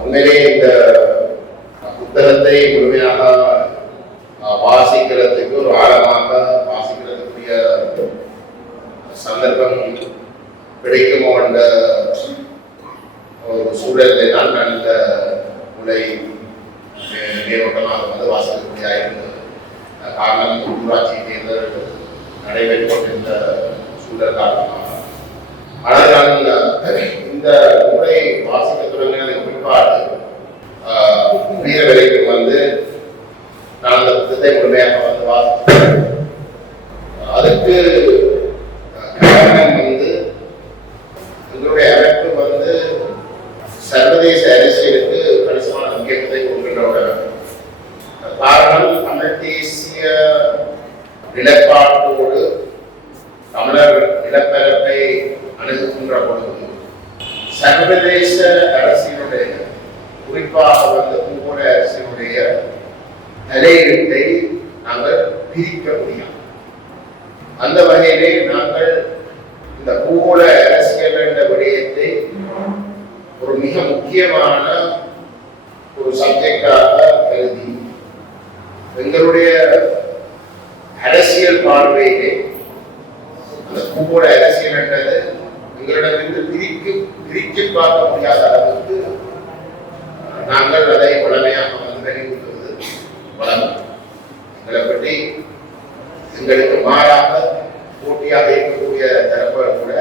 உண்மையிலே இந்த புத்தகத்தை முழுமையாக வாசிக்கிறதுக்கு ஒரு ஆழமாக வாசிக்கிறதுக்குரிய சந்தர்ப்பம் கிடைக்குமோ என்ற ஒரு சூழலில் தான் நான் இந்த உரை மே- வந்து வாசிக்கக்கூடிய இருந்தது காரணம் ஊராட்சி தேர்தல் நடைபெற்ற கொண்டிருந்த சூழல் காரணமாக. ஆனால் நான் இந்த நூலை வாசிக்க தொடங்கினதுக்கு பிற்பாடு ஆஹ், வீர வரைக்கும் வந்து நான் அந்த புத்தகத்தை முழுமையாக வந்து வாசித்தேன் அதுக்கு ஆஹ், காரணம் வந்து எங்களுடைய அமைப்பு வந்து சர்வதேச அரசியலுக்கு கணிசமான முக்கியத்துவத்தை கொடுக்கின்ற ஒரு அமைப்பு. காரணம் தமிழ் தேசிய நிலப்பாட்டோடு தமிழர் நிலப்பரப்பை அணுகுகின்ற பொழுது சர்வதேச அரசினுடைய குறிப்பாக வந்து பூகோள அரசினுடைய தலையீட்டை நாங்கள் பிரிக்க முடியும் அந்த வகையிலே நாங்கள் இந்த பூகோள அரசியல் என்ற விடயத்தை ஒரு மிக முக்கியமான ஒரு கருதி எங்களுடைய அரசியல் பார்வையிலே அந்த பூவோட அரசியல் என்றது எங்களிடமிருந்து பிரிக்கு பிரித்து பார்க்க முடியாத அளவுக்கு அஹ், நாங்கள் அதை வளமையாக வந்து வலியுறுத்துவது வளம் எங்களை பற்றி எங்களுக்கு மாறாக போட்டியாக இருக்கக்கூடிய தரப்புகள் கூட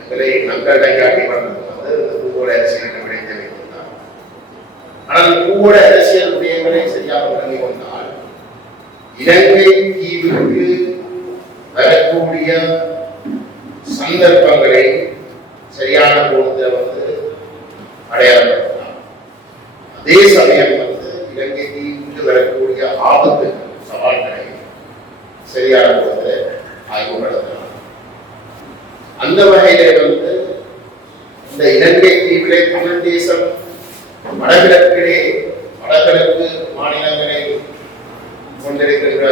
எங்களை மக்கள் கைகாட்டி பண்ணுறது வந்து இந்த பூவோட அரசியல் என்ற விடயத்தை வைத்திருந்தார் ஆனால் இந்த பூவோட அரசியல் விடயங்களை சரியாக விளங்கி கொண்டால் இலங்கை தீவுக்கு வரக்கூடிய சந்தர்ப்பங்களை சரியான கோணத்தில் வந்து அடையாளப்படுத்தலாம் அதே சமயம் வந்து இலங்கை தீவுக்கு வரக்கூடிய ஆபத்து சவால்களை சரியான கோணத்தில் ஆய்வுபடுத்தலாம் அந்த வகையிலே வந்து இந்த இலங்கை தீவிலே தமிழ் தேசம் வடகிழக்கிலே வடகிழக்கு மாநிலங்களை கொண்டிருக்கின்ற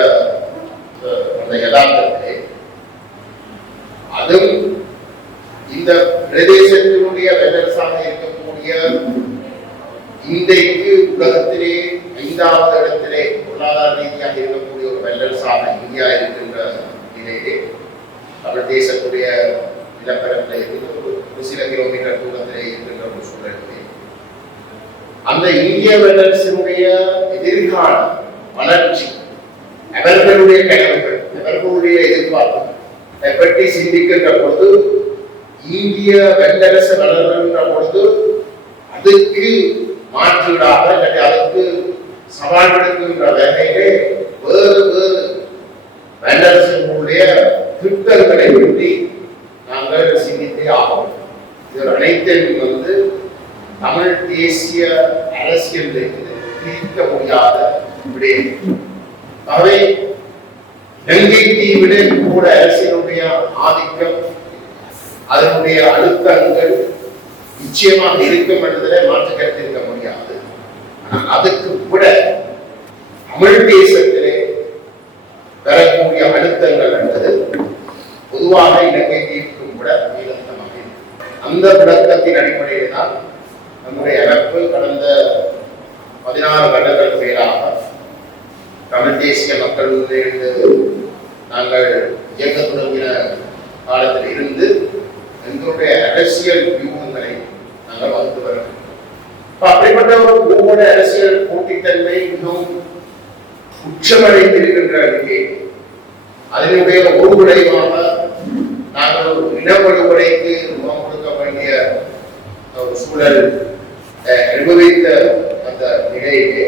அஹ், அந்த யதார்த்தத்திலே அதுவும் இந்த பிரதேசத்தினுடைய வெல்லரசாக இருக்கக்கூடிய இன்றைக்கு உலகத்திலே ஐந்தாவது இடத்திலே பொருளாதார ரீதியாக இருக்கக்கூடிய ஒரு வெல்லரசாக இந்தியா இருக்கின்ற நிலையிலே தமிழ் தேசத்துடைய நிலப்பரப்பில் இருந்து ஒரு ஒரு சில கிலோமீட்டர் தூரத்திலே இருக்கின்ற ஒரு சூழலிலே அந்த இந்திய வெல்லரசினுடைய எதிர்கால வளர்ச்சி. அவர்களுடைய கனவுகள் அவர்களுடைய எதிர்பார்ப்புகளை பற்றி சிந்திக்கின்ற பொழுது இந்திய வெள்ளரசு வளர்கின்ற பொழுது அதுக்கு மாற்றீடாக இல்லாட்டி அதுக்கு சவால் விடுக்கின்ற வகையிலே வேறு வேறு வெள்ளரசுடைய திட்டங்களை பற்றி நாங்கள் சிந்தித்தே ஆகும் இது அனைத்தையும் வந்து தமிழ் தேசிய அரசியல் தீர்க்க முடியாத விடயம் அவை இலங்கை தீவிலே கூட அரசியலுடைய ஆதிக்கம் அதனுடைய அழுத்தங்கள் நிச்சயமாக இருக்கும் என்பதில் மாற்று கருத்து இருக்க முடியாது. ஆனால் அதுக்கு கூட தமிழ் தேசத்திலே வரக்கூடிய அழுத்தங்கள் என்பது பொதுவாக இலங்கை தீவுக்கும் கூட மீதமாக அந்த விளக்கத்தின் அடிப்படையில் தான் நம்முடைய அமைப்பு கடந்த பதினாறு வருடங்களுக்கு மேலாக தமிழ் தேசிய மக்கள் இருந்து நாங்கள் இயக்க தொடங்கின காலத்தில் இருந்து எங்களுடைய அரசியல் வியூகங்களை நாங்கள் வகுத்து வருகிறோம். அப்படிப்பட்ட ஒரு ஒவ்வொரு அரசியல் போட்டித்தன்மை இன்னும் உச்சமடைந்திருக்கின்ற நிலை அதனுடைய ஒரு விளைவாக நாங்கள் ஒரு இனப்படுகொலைக்கு முகம் கொடுக்க வேண்டிய ஒரு சூழல் அனுபவித்த அந்த நிலையிலே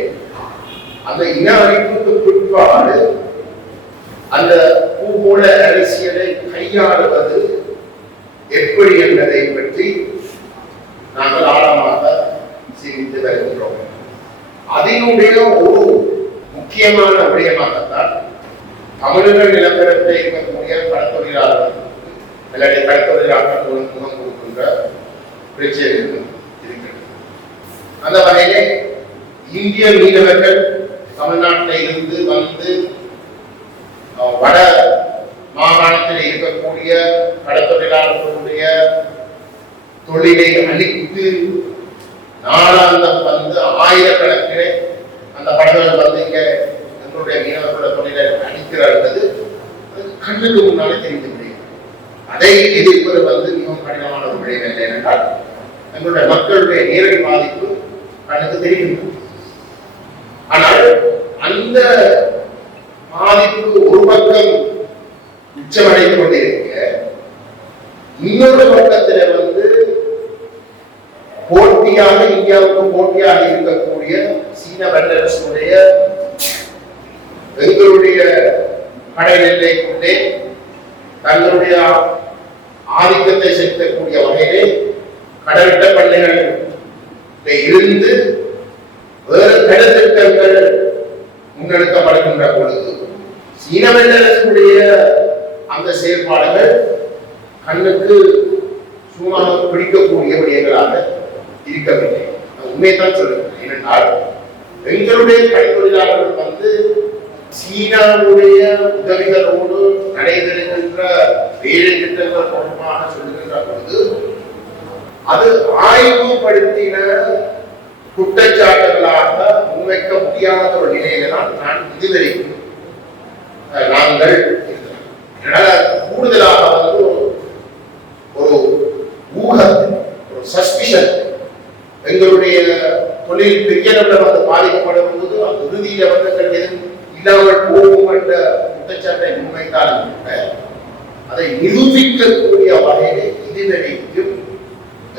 அந்த இன அமைப்புக்கு பிற்பாடு அந்த பூகோள அரசியலை கையாளுவது எப்படி என்பதை பற்றி நாங்கள் ஆழமாக சிந்தித்து வருகின்றோம். அதனுடைய ஒரு முக்கியமான விடயமாகத்தான் தமிழர்கள் நிலப்பரப்பில் இருக்கக்கூடிய கடத்தொழிலாளர்கள் அல்லது கடத்தொழிலாளர்கள் மூலம் முகம் கொடுக்கின்ற பிரச்சனை அந்த வகையிலே இந்திய மீனவர்கள் தமிழ்நாட்டில் இருந்து வந்து வட மாகாணத்தில் இருக்கக்கூடிய கடத்தொழிலாளர்களுடைய தொழிலை அழித்து நாளாந்தம் வந்து ஆயிரக்கணக்கிலே அந்த படங்கள் வந்து இங்க எங்களுடைய மீனவர்களோட தொழிலை அடிக்கிறார்கள் அது கண்ணுக்கு முன்னாலே தெரிந்து முடியும் அதை எதிர்ப்பது வந்து மிகவும் கடினமான ஒரு விடயம் இல்லை என்றால் எங்களுடைய மக்களுடைய நேரடி பாதிப்பு கண்ணுக்கு தெரியும். ஆனால் அந்த பாதிப்பு ஒரு பக்கம் உச்சமடைந்து கொண்டிருக்க இன்னொரு பக்கத்துல வந்து போட்டியாக இந்தியாவுக்கு போட்டியாக இருக்கக்கூடிய சீன வல்லரசுடைய எங்களுடைய கடை எல்லைக்குள்ளே தங்களுடைய ஆதிக்கத்தை செலுத்தக்கூடிய வகையிலே கடலிட்ட பள்ளிகள் இருந்து வேறு கடத்திட்டங்கள் முன்னெடுக்கப்படுகின்ற பொழுது சீன வல்லரசுடைய அந்த செயற்பாடுகள் கண்ணுக்கு சும்மா பிடிக்கக்கூடிய விடயங்களாக இருக்கவில்லை. நான் உண்மையைத்தான் சொல்லுவேன் ஏனென்றால் எங்களுடைய கைத்தொழிலாளர்கள் வந்து சீனாவுடைய உதவிகளோடு நடைபெறுகின்ற வேலை திட்டங்கள் தொடர்பாக சொல்லுகின்ற பொழுது அது ஆய்வுபடுத்தின குற்றச்சாட்டுகளாக முன்வைக்க முடியாத ஒரு நிலையில தான் நான் இதுவரைக்கும் நாங்கள் அதனால கூடுதலாக வந்து ஒரு ஒரு ஊகத்தை ஒரு சஸ்பிஷன் எங்களுடைய தொழில் பெரிய அளவில் வந்து பாதிக்கப்படும் போது அந்த இறுதியில வந்து எங்களுக்கு இல்லாமல் போகும் என்ற குற்றச்சாட்டை முன்வைத்தாலும் கூட அதை நிரூபிக்கக்கூடிய வகையில் இதுவரைக்கும்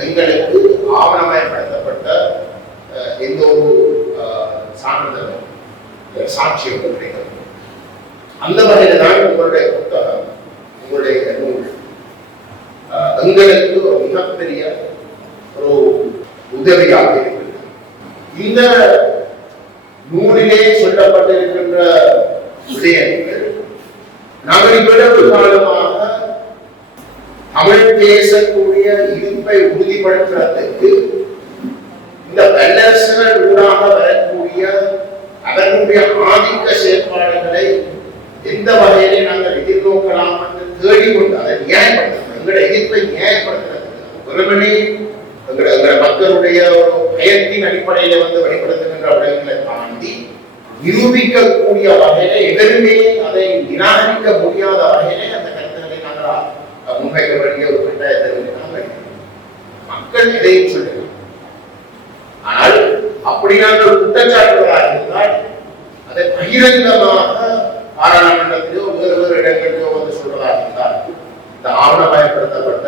எங்களுக்கு ஆவணமயப்படுத்தப்பட்ட அஹ், எந்த ஒரு அஹ், சான்றிதழும் சாட்சியமும் கிடைக்கிறது அந்த வகையில தான் உங்களுடைய புத்தகம் உங்களுடைய நூல் அஹ், எங்களுக்கு ஒரு மிகப்பெரிய ஒரு உதவியாக இருக்கிறது இந்த நூலிலே சொல்லப்பட்டிருக்கின்ற விடயங்கள் நாங்கள் இவ்வளவு காலமாக தமிழ் பேசக்கூடிய இருப்பை உறுதிப்படுத்துறதுக்கு இந்த வல்லரசுகள் ஊடாக வரக்கூடிய அதனுடைய ஆதிக்க செயற்பாடுகளை எந்த வகையிலே நாங்கள் எதிர்நோக்கலாம் என்று தேடிக்கொண்டு அதை நியாயப்படுத்தணும். எங்களுடைய எதிர்ப்பை நியாயப்படுத்துறது வெறுமனே எங்களுடைய எங்களுடைய மக்களுடைய ஒரு பயத்தின் அடிப்படையில வந்து வெளிப்படுத்துகின்ற விடயங்களை தாண்டி நிரூபிக்கக்கூடிய வகையில எவருமே அதை நிராகரிக்க முடியாத வகையிலே அந்த கருத்துக்களை நாங்கள் முன்வைக்க வேண்டிய ஒரு கட்டாயத்தை நாங்கள் மக்கள் எதையும் சொல்லலாம் ஆனால் அப்படி நாங்கள் குற்றச்சாட்டுகளாக இருந்தால் அதை பகிரங்கமாக பாராளுமன்றத்திலோ வேறு வேறு இடங்களிலோ வந்து சொல்றதாக இருந்தால் இந்த ஆவணமயப்படுத்தப்பட்ட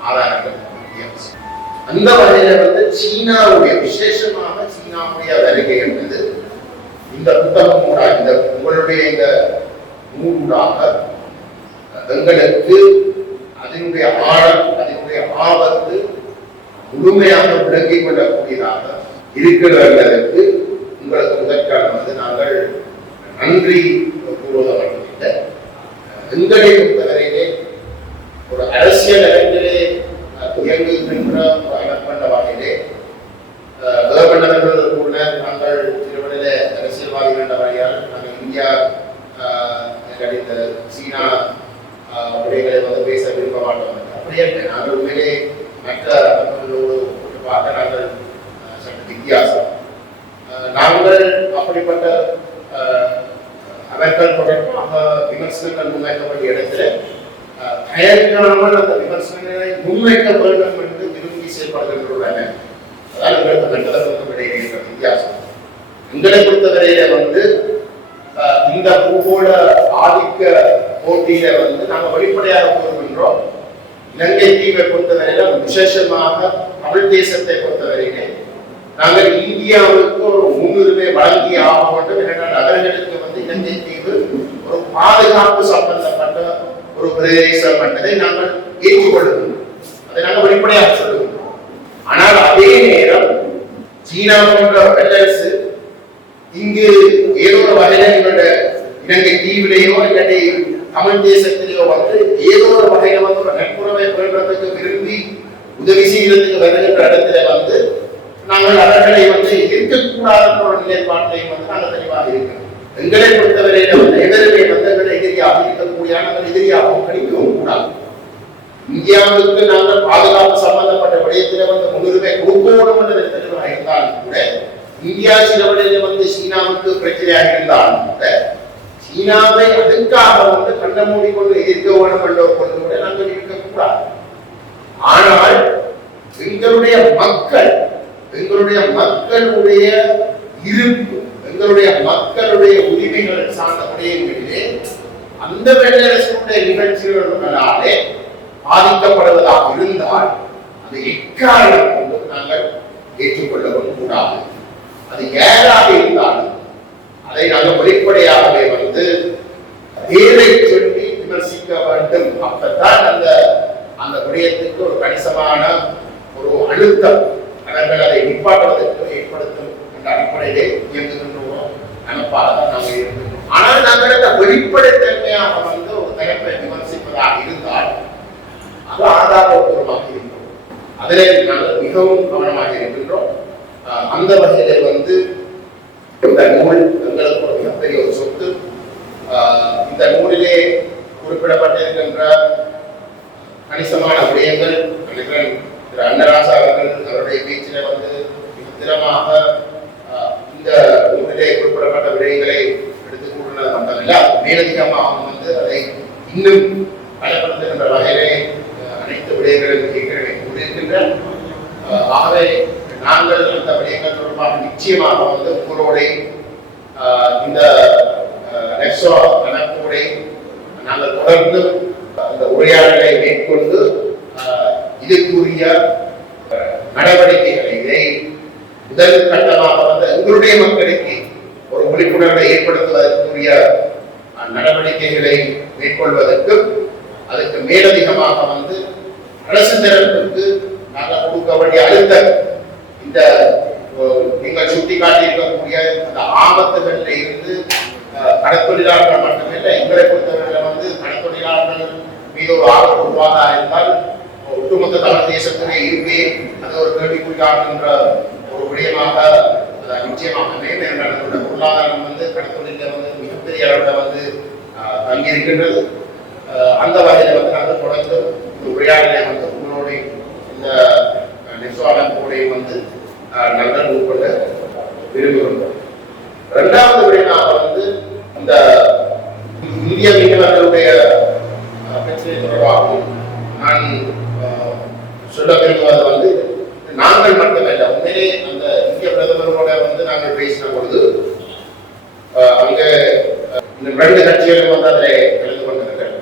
ஆதாரங்கள் அந்த வகையில வந்து சீனாவுடைய விசேஷமாக சீனாவுடைய வருகை என்பது இந்த புத்தகம் இந்த உங்களுடைய இந்த நூலாக எங்களுக்கு அதனுடைய ஆழம் அதனுடைய ஆபத்து முழுமையாக விளங்கிக் கொள்ளக்கூடியதாக இருக்கிறவர்களுக்கு உங்களுக்கு முதற்காலம் வந்து நாங்கள் நன்றி கூறுவதற்கில்லை எங்களை பொறுத்தவரையிலே ஒரு அரசியல் அரங்கிலே இயங்குகின்ற ஒரு அமைப்பண்ட வகையிலே கவர்மெண்டர்கள் கூட நாங்கள் திருவள்ளிலே அரசியல்வாதிகள் என்ற வகையால் நாங்கள் இந்தியா அஹ், எங்கள் இந்த சீனா அஹ், விடயங்களை வந்து பேச விரும்ப மாட்டோம் அப்படியே இல்லை. நாங்கள் உண்மையிலே மற்ற அமைப்புகளோடு நாங்கள் சற்று வித்தியாசம் நாங்கள் அப்படிப்பட்ட அஹ், அவர்கள் தொடர்பாக விமர்சனங்கள் முன்வைக்கப்பட்ட இடத்துல தயாரிக்காமல் அந்த விமர்சனங்களை முன்வைக்க வேண்டும் என்று விரும்பி செயல்படுகின்றன அதான் எங்களுக்கு மற்றவர்களுக்கும் இடையே இருக்கிற வித்தியாசம் எங்களை பொறுத்தவரையில வந்து இந்த பூகோள ஆதிக்க போட்டியில வந்து நாங்கள் வெளிப்படையாக இலங்கை தீவை பொறுத்தவரையிலும் விசேஷமாக தமிழ் தேசத்தை பொறுத்தவரையிலே நாங்கள் இந்தியாவுக்கு ஒரு முன்னுரிமை வழங்கி ஆக வேண்டும். ஏனென்றால் அவர்களுக்கு வந்து இலங்கை தீவு ஒரு பாதுகாப்பு சம்பந்தப்பட்ட ஒரு பிரதேசம் என்பதை நாங்கள் ஏற்றுக்கொள்ளுகிறோம் அதை நாங்கள் வெளிப்படையாக சொல்லுகிறோம் ஆனால் அதே நேரம் சீனா போன்ற வல்லரசு இங்கு ஏதோ ஒரு வகையில எங்களுடைய இலங்கை தீவிலேயோ இல்லாட்டி தமிழ் தேசத்திலேயோ வந்து ஏதோ ஒரு வகையில வந்து ஒரு நட்புறவை பெறுறதுக்கு விரும்பி உதவி செய்யறதுக்கு வருகின்ற இடத்துல வந்து நாங்கள் அவர்களை வந்து எதிர்க்கக்கூடாத ஒரு நிலைப்பாட்டிலையும் வந்து நாங்கள் தெளிவாக இருக்கிறோம் எங்களை பொறுத்தவரையில வந்து எதிர்ப்பை வந்து எங்களை எதிரியாக இருக்கக்கூடிய நாங்கள் எதிரியாகவும் கணிக்கவும் கூடாது இந்தியாவுக்கு நாங்கள் பாதுகாப்பு சம்பந்தப்பட்ட விடயத்திலே வந்து முன்னுரிமை கொடுக்கணும் என்று தெளிவாக இந்தியா சில வழியில வந்து சீனாவுக்கு பிரச்சனையாக இருந்தாலும் கூட சீனாவை அதுக்காக வந்து கண்ண மூடிக்கொண்டு எதிர்க்க வேண்டும் என்ற கொண்டு கூட நாங்கள் இருக்கக்கூடாது ஆனால் எங்களுடைய மக்கள் எங்களுடைய மக்களுடைய இருப்பு எங்களுடைய மக்களுடைய உரிமைகள் சார்ந்த விடயங்களிலே அந்த வெள்ளரசனுடைய நிகழ்ச்சிகளாலே பாதிக்கப்படுவதாக இருந்தால் அது எக்காரணம் கொண்டு நாங்கள் ஏற்றுக்கொள்ளவும் கூடாது. அது யாராக இருந்தாலும் அதை நாங்கள் வெளிப்படையாகவே வந்து பேரை சொல்லி விமர்சிக்க வேண்டும். அப்பதான் அந்த அந்த விடயத்துக்கு ஒரு கணிசமான ஒரு அழுத்தம் அவர்கள் அதை நிப்பாட்டுவதற்கு ஏற்படுத்தும் என்ற அடிப்படையிலே இயங்குகின்றோம். நினைப்பாக தான் நாங்கள் இருந்தோம் ஆனால் நாங்கள் அந்த வெளிப்படைத்தன்மையாக வந்து ஒரு தரப்பை விமர்சிப்பதாக இருந்தால் அது ஆதாரபூர்வமாக இருக்கிறோம் அதிலே நாங்கள் மிகவும் கவனமாக இருக்கின்றோம். அந்த வகையிலே வந்து இந்த நூல் எங்களுக்கு ஒரு மிகப்பெரிய ஒரு சொத்து ஆஹ் இந்த நூலிலே குறிப்பிடப்பட்டிருக்கின்ற கணிசமான விடயங்கள் நினைக்கிறேன் திரு அன்னராசா அவர்கள் அவருடைய பேச்சில வந்து மிக திறமாக இந்த நூலிலே குறிப்பிடப்பட்ட விடயங்களை எடுத்துக் கூறினது மட்டுமல்ல மேலதிகமாக வந்து அதை இன்னும் பலப்படுத்துகின்ற வகையிலே அனைத்து விடயங்களும் ஏற்கனவே கூறியிருக்கின்ற ஆகவே நாங்கள் இந்த விடயங்கள் தொடர்பாக நிச்சயமாக வந்து உங்களோட இந்த நெக்ஸோ கணக்கோடே நாங்கள் தொடர்ந்து அந்த உரையாடலை மேற்கொண்டு இதுக்குரிய நடவடிக்கைகளை இதை முதல் கட்டமாக வந்து எங்களுடைய மக்களுக்கு ஒரு விழிப்புணர்வை ஏற்படுத்துவதற்குரிய நடவடிக்கைகளை மேற்கொள்வதற்கும் அதுக்கு மேலதிகமாக வந்து அரசு தரப்புக்கு நாங்கள் கொடுக்க வேண்டிய அழுத்தம் இந்த நீங்கள் சுட்டி காட்டியிருக்கக்கூடிய அந்த ஆபத்துகளில் இருந்து அஹ், கடற்தொழிலாளர்கள் மட்டுமில்லை எங்களை பொறுத்தவரையில வந்து கடற்தொழிலாளர்கள் மீது ஒரு ஆபத்து உருவாக இருந்தால் ஒட்டுமொத்த தமிழ் தேசத்திலே இருப்பே அது ஒரு கேள்விக்குறியாகின்ற ஒரு விடயமாக நிச்சயமாக நடந்துள்ள பொருளாதாரம் வந்து கடற்தொழில வந்து மிகப்பெரிய அளவில் வந்து தங்கியிருக்கின்றது. அந்த வகையில் வந்து நாங்கள் தொடர்ந்து உரையாடலை வந்து உங்களோட இந்த நெசவாளர்களோடையும் வந்து அஹ், உட்கொள்ள விரும்புகின்றோம் இரண்டாவது விடயமாக வந்து இந்த இந்திய மீனவர்களுடைய பிரச்சனை தொடர்பாகவும் நான் சொல்ல விரும்புவது வந்து நாங்கள் மட்டுமல்ல. உண்மையிலே அந்த இந்திய பிரதமரோட வந்து நாங்கள் பேசின பொழுது அங்கே இந்த ரெண்டு கட்சிகளும் வந்து அதில் கலந்து கொண்டிருக்கிறார்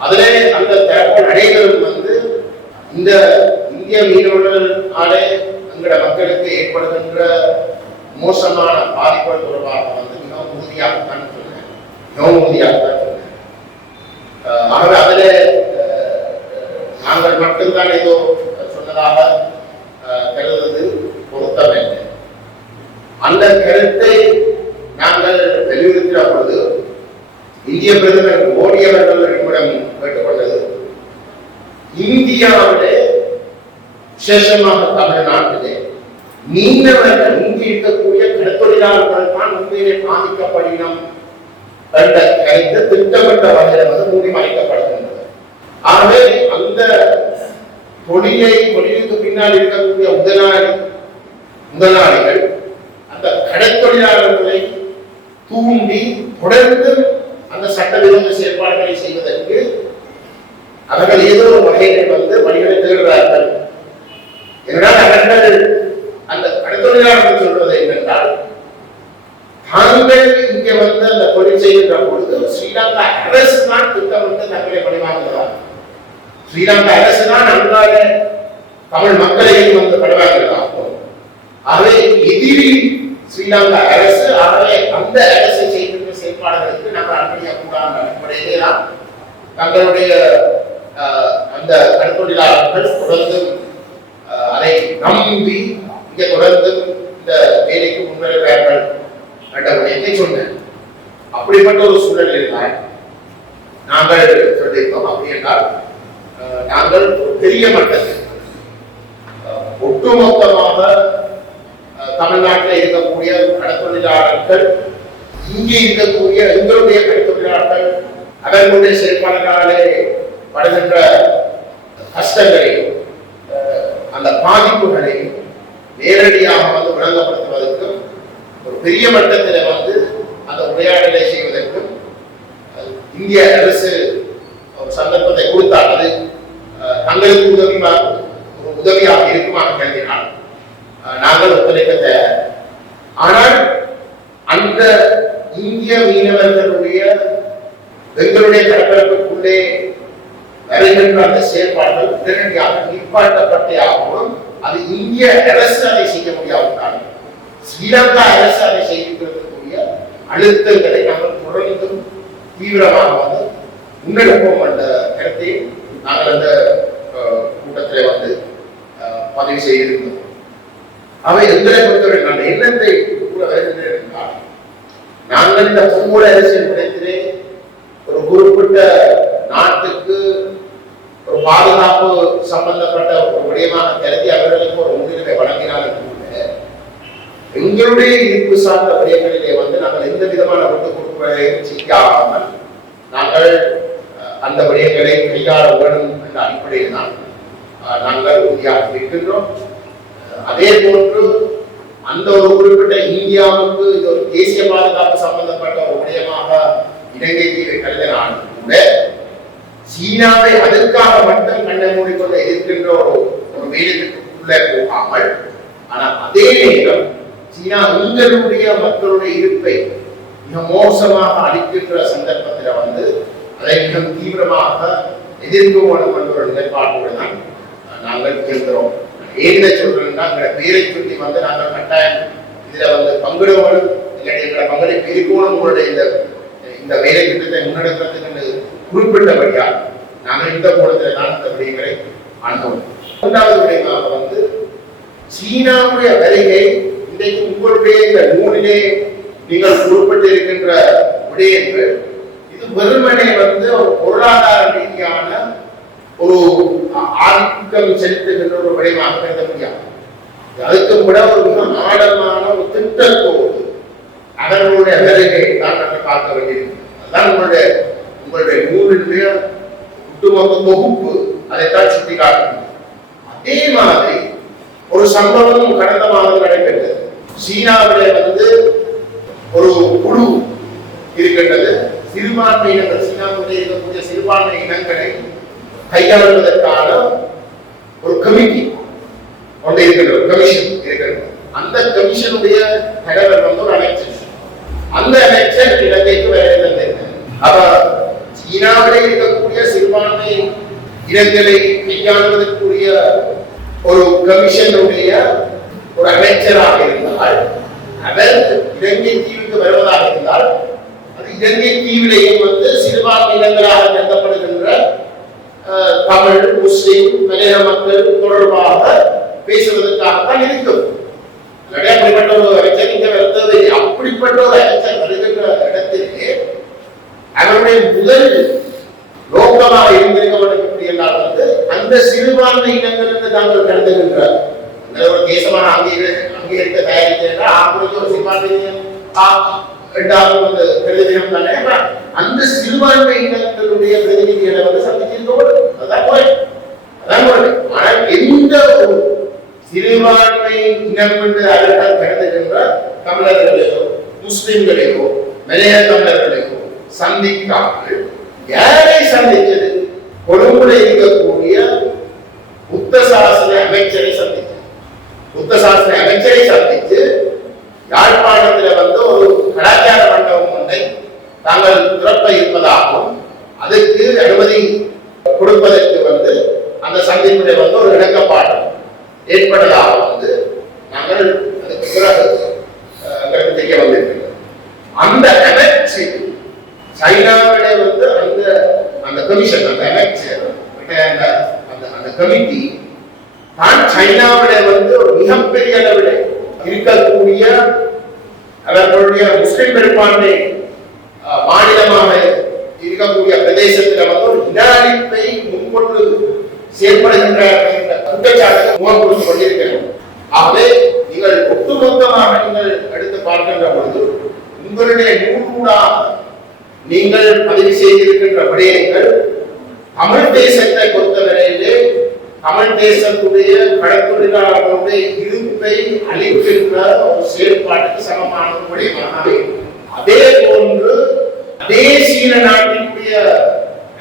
அதிலே அந்த தரப்பில் அனைவரும் வந்து இந்த இந்திய மீனவர்களாலே எங்களோட மக்களுக்கு ஏற்படுகின்ற மோசமான பாதிப்புகள் தொடர்பாக வந்து மிகவும் உறுதியாகத்தான் சொன்னேன் மிகவும் உறுதியாகத்தான் சொன்னேன் ஆகவே அதிலே நாங்கள் மட்டும்தான் ஏதோ சொன்னதாக அஹ், கருதுவது பொருத்தமில்லை அந்த கருத்தை நாங்கள் வலியுறுத்தின பொழுது இந்திய பிரதமர் மோடி அவர்கள் என்னிடம் கேட்டுக்கொண்டது இந்தியாவிலே விசேஷமாக தமிழ்நாட்டிலே மீனவர்கள் இங்கு இருக்கக்கூடிய கடற்தொழிலாளர்கள் தான் உண்மையிலே பாதிக்கப்படினம் என்ற கருத்து திட்டமிட்ட வகையில் வந்து மூடி மறைக்கப்படுகின்றது. ஆகவே அந்த தொழிலை தொழிலுக்கு பின்னால் இருக்கக்கூடிய முதலாளி முதலாளிகள் அந்த கடற்தொழிலாளர்களை தூண்டி தொடர்ந்து அந்த சட்டவிரோத செயல்பாடுகளை செய்வதற்கு அவர்கள் ஏதோ ஒரு வகையில் வந்து வழிகளை தேடுகிறார்கள். என்றால் அவர்கள் அந்த கடற்தொழிலாளர்கள் சொல்வது என்னென்றால் தாங்கள் இங்கே வந்து அந்த தொழில் செய்கின்ற பொழுது ஸ்ரீலங்கா அரசு தான் திட்டமிட்டு தங்களை பழிவாங்குகிறார் ஸ்ரீலங்கா அரசு தான் நன்றாக தமிழ் மக்களையும் வந்து பழிவாங்குகிறார்கள் ஆகவே எதிரி ஸ்ரீலங்கா அரசு ஆகவே அந்த அரசு செய்கின்ற செயல்பாடுகளுக்கு நம்ம அனுமதிக்கக்கூடாத அடிப்படையிலே தான் தங்களுடைய அந்த கடற்தொழிலாளர்கள் தொடர்ந்து அதை நம்பி இங்கே தொடர்ந்து இந்த வேலைக்கு முன்வருகிறார்கள் என்ற என்னை சொன்னேன். அப்படிப்பட்ட ஒரு சூழல் இருந்தால் நாங்கள் சொல்லியிருக்கோம் அப்படி என்றால் நாங்கள் ஒரு பெரிய மட்டத்தில் ஆஹ், ஒட்டுமொத்தமாக தமிழ்நாட்டில் இருக்கக்கூடிய கடத்தொழிலாளர்கள் இங்கே இருக்கக்கூடிய எங்களுடைய கடத்தொழிலாளர்கள் அவர்களுடைய செயல்பாடுகளாலே படுகின்ற கஷ்டங்களையும் அந்த பாதிப்புகளையும் நேரடியாக வந்து விளங்கப்படுத்துவதற்கும் ஒரு பெரிய மட்டத்தில் வந்து அந்த உரையாடலை செய்வதற்கும் இந்திய அரசு ஒரு சந்தர்ப்பத்தை கொடுத்தால் அது தங்களுக்கு உதவிமா ஒரு உதவியாக இருக்குமாக கருதினால் நாங்கள் ஒத்துழைக்க ஆனால் அந்த இந்திய மீனவர்களுடைய எங்களுடைய கடற்பரப்புக்குள்ளே வருகின்ற அந்த செயல்பாடுகள் உடனடியாக நிப்பாட்டப்பட்டேயாகவும் அது இந்திய அரசு அதை செய்ய முடியாவிட்டால் ஸ்ரீலங்கா அரசு அதை செய்திருக்கக்கூடிய அழுத்தங்களை நாங்கள் தொடர்ந்தும் தீவிரமாக வந்து முன்னெடுப்போம் என்ற கருத்தை நாங்கள் அந்த அஹ், கூட்டத்திலே வந்து அஹ், பதிவு செய்திருந்தோம் அவை எங்களை பொறுத்தவரை நான் எண்ணத்தை கூற வருகின்றேன் என்றால் நாங்கள் இந்த பொங்கோட அரசியல் இடத்திலே ஒரு குறிப்பிட்ட நாட்டுக்கு பாதுகாப்பு சம்பந்தப்பட்ட ஒரு விடயமாக கருதி அவர்களுக்கு ஒரு முன்னுரிமை வழங்கினாலும் கூட எங்களுடைய இருப்பு சார்ந்த விடயங்களிலே வந்து நாங்கள் எந்த விதமான விட்டு கொடுப்பதையும் சிக்காமல் நாங்கள் அஹ், அந்த விடயங்களை கையாள வேண்டும் என்ற அடிப்படையில் தான் நாங்கள் உறுதியாக இருக்கின்றோம். அதே போன்று அந்த ஒரு குறிப்பிட்ட இந்தியாவுக்கு இது ஒரு தேசிய பாதுகாப்பு சம்பந்தப்பட்ட ஒரு விடயமாக இலங்கை தீவை கருதினாலும் கூட சீனாவை அதற்காக மட்டும் கண்ணை மூடிக்கொண்டு எதிர்க்கின்ற ஒரு ஒரு வேலைக்குள்ளே போகாமல் ஆனால் அதே நேரம் சீனா உங்களுடைய மக்களுடைய இருப்பை மிக மோசமாக அளிக்கின்ற சந்தர்ப்பத்தில் வந்து அதை மிக தீவிரமாக எதிர்க்க வேண்டும் என்ற ஒரு நிலைப்பாட்டோடு தான் நாங்கள் இருக்கிறோம் என்ன சொல்றேன்னா எங்களை பேரை சொல்லி வந்து நாங்கள் கட்டாயம் இதுல வந்து பங்கிடுவோம். எங்களுடைய எங்களை பங்களிப்பு இருக்கணும் உங்களுடைய இந்த இந்த வேலை திட்டத்தை முன்னெடுக்கிறதுக்கு என்று குறிப்பிட்டபடியா நாங்கள் இந்த கோலத்தில் தான் இந்த விடயங்களை அணுகும் மூன்றாவது விடயமாக வந்து சீனாவுடைய வருகை இன்றைக்கு உங்களுடைய இந்த நூலிலே நீங்கள் குறிப்பிட்டிருக்கின்ற விடயங்கள் இது வெறுமனே வந்து ஒரு பொருளாதார ரீதியான ஒரு ஆ- ஆதிக்கம் செலுத்துகின்ற ஒரு விடயமாக கருத முடியாது. அதுக்கு விட ஒரு மிக ஆழமான ஒரு திட்டத்தோடு அவர்களுடைய வேலையை தான் நாங்கள் பார்க்க வேண்டியிருக்கு அதுதான் உங்களுடைய உங்களுடைய நூலினுடைய ஒட்டுமொத்த தொகுப்பு அதைத்தான் சுட்டி காட்டணும் அதே மாதிரி ஒரு சம்பவம் கடந்த மாதம் நடைபெற்றது. சீனாவிலே வந்து ஒரு குழு இருக்கின்றது. சிறுபான்மை இனங்கள் சீனாவுடைய இருக்கக்கூடிய சிறுபான்மை இனங்களை கையாளுவதற்கான ஒரு கமிட்டி ஒன்று இருக்கின்ற கமிஷன் இருக்கின்றது. அந்த கமிஷனுடைய தலைவர் வந்து ஒரு அமைச்சர். அந்த அமைச்சர் இலங்கைக்கு வேலை தந்திருக்கிறார் அப்ப சீனாவிலே இருக்கக்கூடிய சிறுபான்மை இனங்களை கையாளுவதற்குரிய ஒரு கமிஷனுடைய ஒரு அமைச்சராக இருந்தால் அவர் இலங்கை தீவுக்கு வருவதாக இருந்தால் அது இலங்கை தீவிலேயும் வந்து சிறுபான்மை இனங்களாக கருதப்படுகின்ற தமிழ் முஸ்லிம் மலைய மக்கள் தொடர்பாக பேசுவதற்காகத்தான் இருக்கும். அப்படிப்பட்ட ஒரு அமைச்சர் இங்க வருத்தது அப்படிப்பட்ட ஒரு அமைச்சர் வருகின்ற இடத்திலே அவருடைய முதல் நோக்கமாக இருந்திருக்க வேண்டும் எப்படி என்றால் வந்து அந்த சிறுபான்மை இனங்கள் என்று தாங்கள் கருதுகின்ற ஒரு தேசமான அங்கீகரிக்க அங்கீகரிக்க தயாரிக்கின்ற ஆப்பிரிக்க ஒரு ஆ, வந்து பிரதிநிதியம் தானே அந்த சிறுபான்மை இனங்களுடைய பிரதிநிதிகளை வந்து சந்திச்சிருக்க வேண்டும் அதான் point. அதான் point. ஆனால் எந்த ஒரு சிறுபான்மை இனம் என்று அவர்கள் கருதுகின்ற தமிழர்களையோ முஸ்லிம்களையோ மலையாள தமிழர்களையோ சந்திக்காமல் யாரை சந்திச்சது கொழும்புல இருக்கக்கூடிய புத்த சாசன அமைச்சரை சந்திச்சது புத்த சாசன அமைச்சரை சந்திச்சு யாழ்ப்பாணத்துல வந்து ஒரு கலாச்சார மண்டபம் ஒன்றை தாங்கள் திறப்ப இருப்பதாகவும் அதுக்கு அனுமதி கொடுப்பதற்கு வந்து அந்த சந்திப்பிலே வந்து ஒரு இணக்கப்பாடு ஏற்பட வந்து நாங்கள் அதுக்கு பிறகு அஹ், எங்களுக்கு தெரிய வந்திருக்கிறது அந்த அமைச்சு சைனாவிட வந்து அந்த அந்த கமிஷன் அந்த அமைச்சர் அந்த அந்த அந்த கமிட்டி தான் சைனாவிட வந்து ஒரு மிகப்பெரிய அளவில் இருக்கக்கூடிய அவர்களுடைய முஸ்லிம் பெரும்பான்மை மாநிலமாக இருக்கக்கூடிய பிரதேசத்தில் வந்து ஒரு இன முன்கொண்டு செயல்படுகின்ற என்ற குற்றச்சாட்டுக்கு முகம் கொடுத்து கொண்டிருக்கிறோம் ஆகவே நீங்கள் ஒட்டுமொத்தமாக நீங்கள் எடுத்து பார்க்கின்ற பொழுது உங்களுடைய நூலூடாக நீங்கள் பதிவு செய்திருக்கின்ற விடயங்கள் தமிழ் தேசத்தை பொறுத்தவரையிலே தமிழ் தேசத்துடைய கடற்தொழிலாளர்களுடைய இருப்பை அளிக்கின்ற ஒரு செயல்பாட்டுக்கு சமமான முடிவாக அதே போன்று அதே சீன நாட்டினுடைய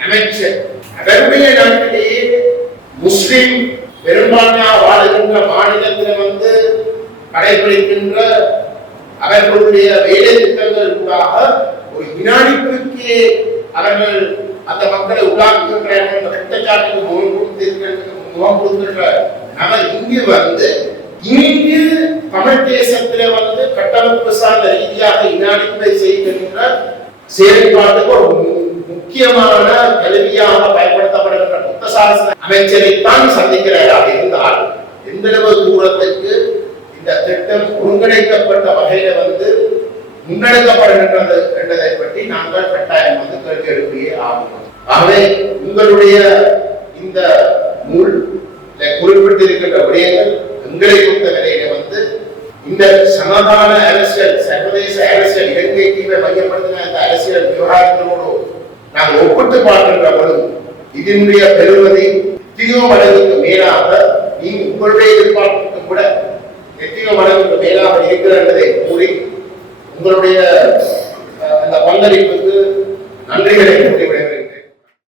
அமைச்சர் அவருடைய நாட்டிலேயே முஸ்லிம் பெரும்பான்மையாக வாழ்கின்ற மாநிலத்தில் வந்து கடைபிடிக்கின்ற அவர்களுடைய வேலை திட்டங்கள் ஊடாக ஒரு வினாடிப்புக்கே அவர்கள் அந்த மக்களை உள்ளாக்குகின்ற என்ற குற்றச்சாட்டுக்கு முகம் கொடுத்திருக்கின்ற முகம் கொடுக்கின்ற நபர் இங்கு வந்து இங்கு தமிழ் தேசத்திலே வந்து கட்டமைப்பு சார்ந்த ரீதியாக இனாடிப்பை செய்கின்ற செயல்பாட்டுக்கு ஒரு முக்கியமான கல்வியாக பயன்படுத்தப்படுகின்ற புத்தசாசன அமைச்சரைத்தான் சந்திக்கிறாராக இருந்தால் எந்தளவு தூரத்துக்கு இந்த திட்டம் ஒருங்கிணைக்கப்பட்ட வகையில வந்து முன்னெடுக்கப்படுகின்றது என்பதை பற்றி நாங்கள் கட்டாயம் வந்து கேள்வி எழுப்பியே ஆகும் ஆகவே உங்களுடைய இந்த நூல் குறிப்பிட்டிருக்கின்ற விடயங்கள் எங்களை பொறுத்த நிலையில வந்து இந்த சமாதான அரசியல் சர்வதேச அரசியல் இலங்கை தீவை மையப்படுத்தின இந்த அரசியல் விவகாரங்களோடு நாங்கள் ஒப்பிட்டு பார்க்கின்ற பொழுது இதனுடைய பெருமதி எத்தனையோ மடங்குக்கு மேலாக நீங்க உங்களுடைய எதிர்பார்ப்புக்கு கூட எத்தனையோ மடங்குக்கு மேலாக இருக்கிறது என்பதை கூறி உங்களுடைய அந்த பங்களிப்புக்கு நன்றிகளை கூறி